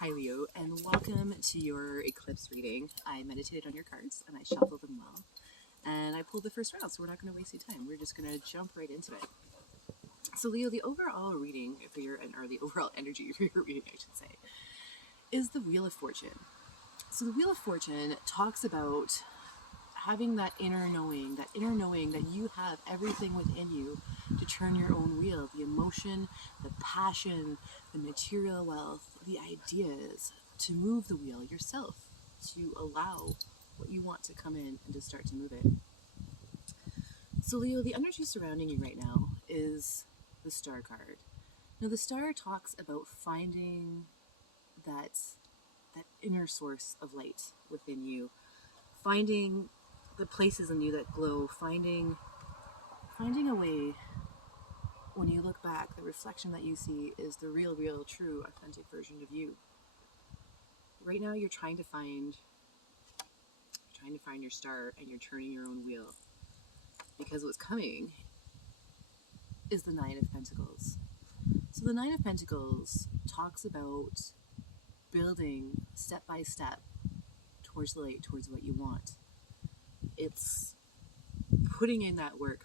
Hi Leo, and welcome to your Eclipse reading. I meditated on your cards and I shuffled them well, and I pulled the first round, so we're not going to waste any time. We're just going to jump right into it. So Leo, the overall reading for your, or the overall energy for your reading, I should say, is the Wheel of Fortune. So the Wheel of Fortune talks about having that inner knowing that you have everything within you to turn your own wheel, the emotion, the passion, the material wealth, the ideas, to move the wheel yourself, to allow what you want to come in and to start to move it. So Leo, the energy surrounding you right now is the Star card. Now the Star talks about finding that inner source of light within you, finding the places in you that glow, finding a way. When you look back, the reflection that you see is the real, true, authentic version of you. Right now you're trying to find your star, and you're turning your own wheel, because what's coming is the Nine of Pentacles. So the Nine of Pentacles talks about building step by step towards the light, towards what you want. It's putting in that work,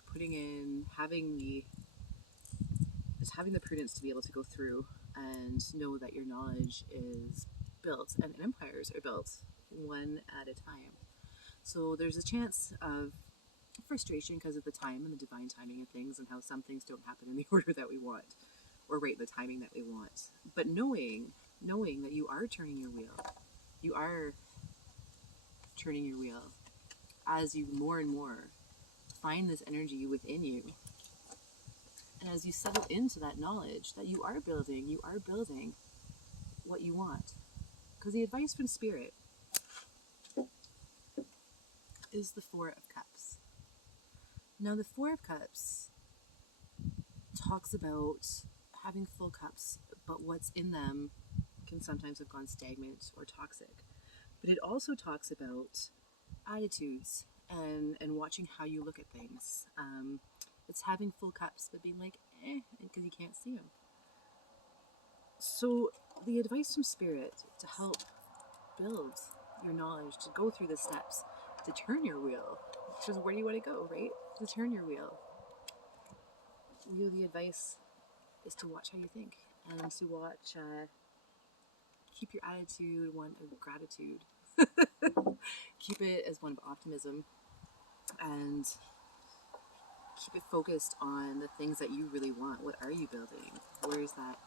having the prudence to be able to go through and know that your knowledge is built, and empires are built one at a time. So there's a chance of frustration because of the time and the divine timing of things, and how some things don't happen in the order that we want, or right in the timing that we want. But knowing that you are turning your wheel, as you more and more find this energy within you, and as you settle into that knowledge that you are building what you want. Because the advice from Spirit is the Four of Cups. Now the Four of Cups talks about having full cups, but what's in them can sometimes have gone stagnant or toxic. But it also talks about attitudes and watching how you look at things. It's having full cups, but being like, because you can't see them. So the advice from Spirit to help build your knowledge, to go through the steps, to turn your wheel, which is where you want to go, right? To turn your wheel. The advice is to watch how you think, and to watch, keep your attitude one of gratitude. Keep it as one of optimism, and keep it focused on the things that you really want. What are you building? What is that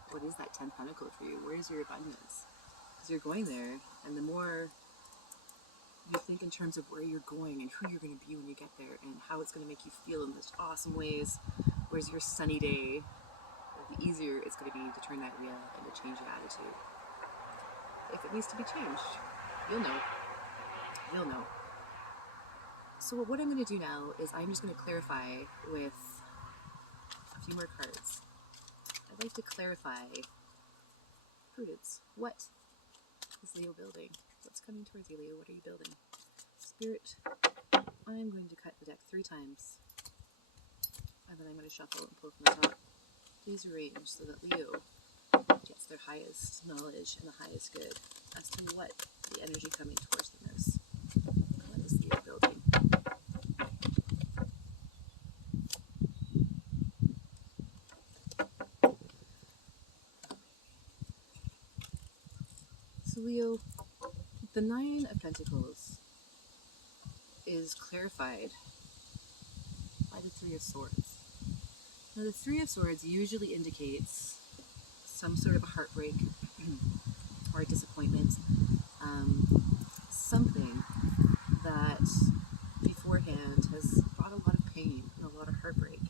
10th pentacle for you? Where is your abundance? Because you're going there, and the more you think in terms of where you're going and who you're going to be when you get there, and how it's going to make you feel in those awesome ways, where's your sunny day, the easier it's going to be to turn that wheel and to change your attitude. If it needs to be changed, you'll know. So what I'm going to do now is I'm just going to clarify with a few more cards. I'd like to clarify prudence. What is Leo building? What's coming towards you, Leo? What are you building? Spirit, I'm going to cut the deck 3 times, and then I'm going to shuffle and pull from the top. Please arrange so that Leo gets their highest knowledge and the highest good as to what the energy coming towards them is. What is Leo building? So Leo, the Nine of Pentacles is clarified by the Three of Swords. Now the Three of Swords usually indicates some sort of a heartbreak or a disappointment, something that beforehand has brought a lot of pain and a lot of heartbreak.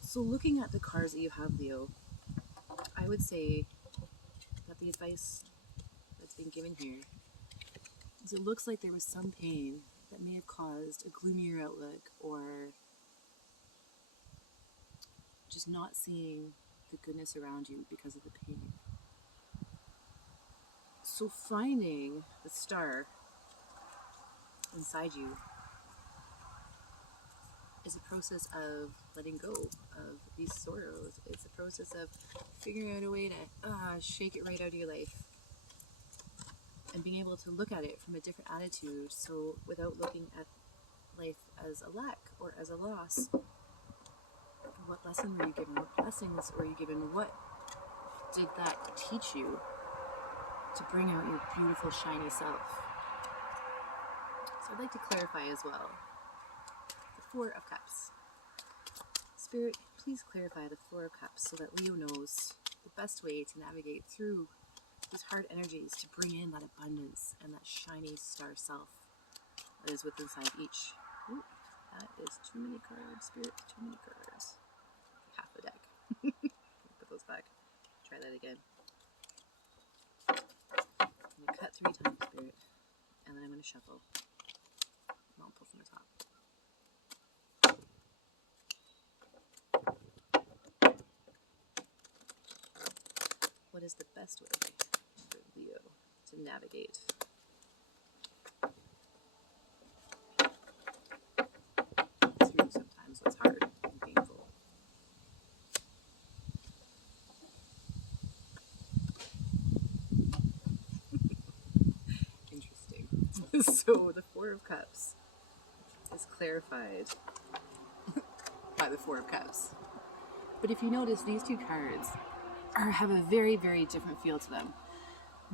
So looking at the cards that you have, Leo, I would say that the advice that's being given here is it looks like there was some pain that may have caused a gloomier outlook, or just not seeing the goodness around you because of the pain. So finding the star inside you is a process of letting go of these sorrows. It's a process of figuring out a way to shake it right out of your life and being able to look at it from a different attitude. So without looking at life as a lack or as a loss, what lesson were you given? What blessings were you given? What did that teach you to bring out your beautiful, shiny self? So I'd like to clarify as well. The Four of Cups. Spirit, please clarify the Four of Cups so that Leo knows the best way to navigate through these hard energies to bring in that abundance and that shiny star self that is within inside each. Ooh, that is too many cards, Spirit, too many cards. Half the deck. Put those back. Try that again. I'm going to cut 3 times, Spirit, and then I'm going to shuffle. And I'll pull from the top. What is the best way for Leo to navigate? Through sometimes what's hard and painful. Interesting. So the Four of Cups is clarified by the Four of Cups. But if you notice, these 2 cards have a very, very different feel to them.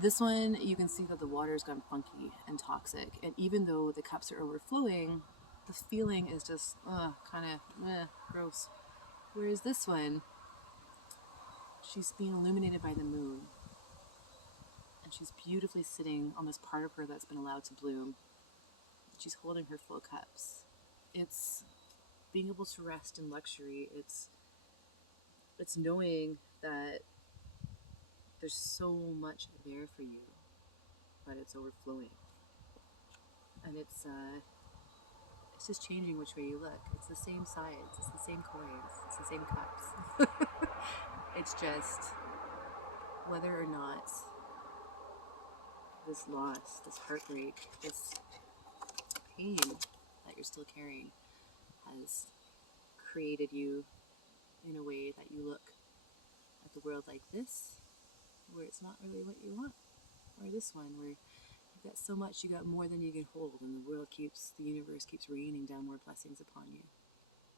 This one, you can see that the water's gone funky and toxic. And even though the cups are overflowing, the feeling is just kind of gross. Whereas this one, she's being illuminated by the moon. And she's beautifully sitting on this part of her that's been allowed to bloom. She's holding her full cups. It's being able to rest in luxury. It's knowing that there's so much there for you, but it's overflowing. And it's just changing which way you look. It's the same sides, it's the same coins, it's the same cups. It's just whether or not this loss, this heartbreak, this pain that you're still carrying has created you in a way that you look at the world like this, where it's not really what you want, or this one where you've got so much, you got more than you can hold, and the universe keeps raining down more blessings upon you.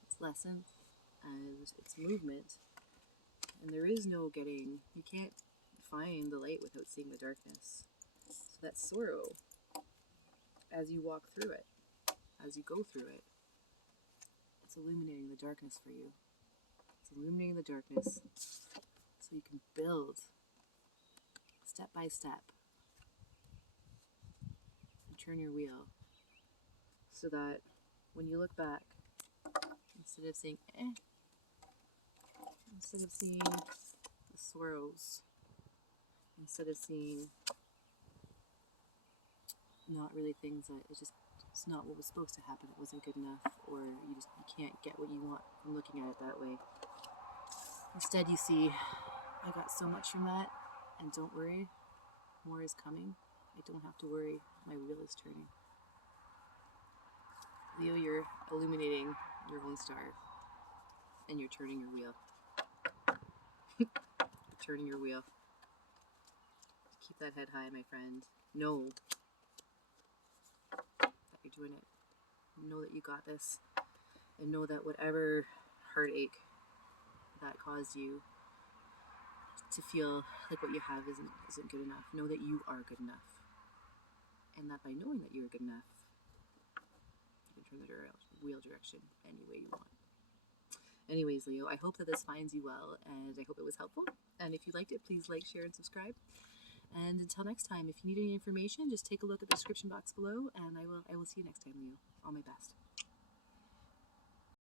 It's lesson and it's movement, and there is no getting, you can't find the light without seeing the darkness. So that sorrow, as you walk through it, as you go through it, it's illuminating the darkness for you. It's illuminating the darkness so you can build step by step and turn your wheel so that when you look back, instead of saying instead of seeing the sorrows, instead of seeing not really things that it's not what was supposed to happen, it wasn't good enough, or you can't get what you want from looking at it that way. Instead you see, I got so much from that, and don't worry, more is coming. I don't have to worry, my wheel is turning. Leo, you're illuminating your own star, and you're turning your wheel. You're turning your wheel. Keep that head high, my friend. Know that you're doing it. Know that you got this, and know that whatever heartache that caused you to feel like what you have isn't good enough, know that you are good enough, and that by knowing that you are good enough, you can turn the wheel direction any way you want. Anyways, Leo, I hope that this finds you well, and I hope it was helpful. And if you liked it, please like, share, and subscribe. And until next time, if you need any information, just take a look at the description box below, and I will see you next time, Leo. All my best.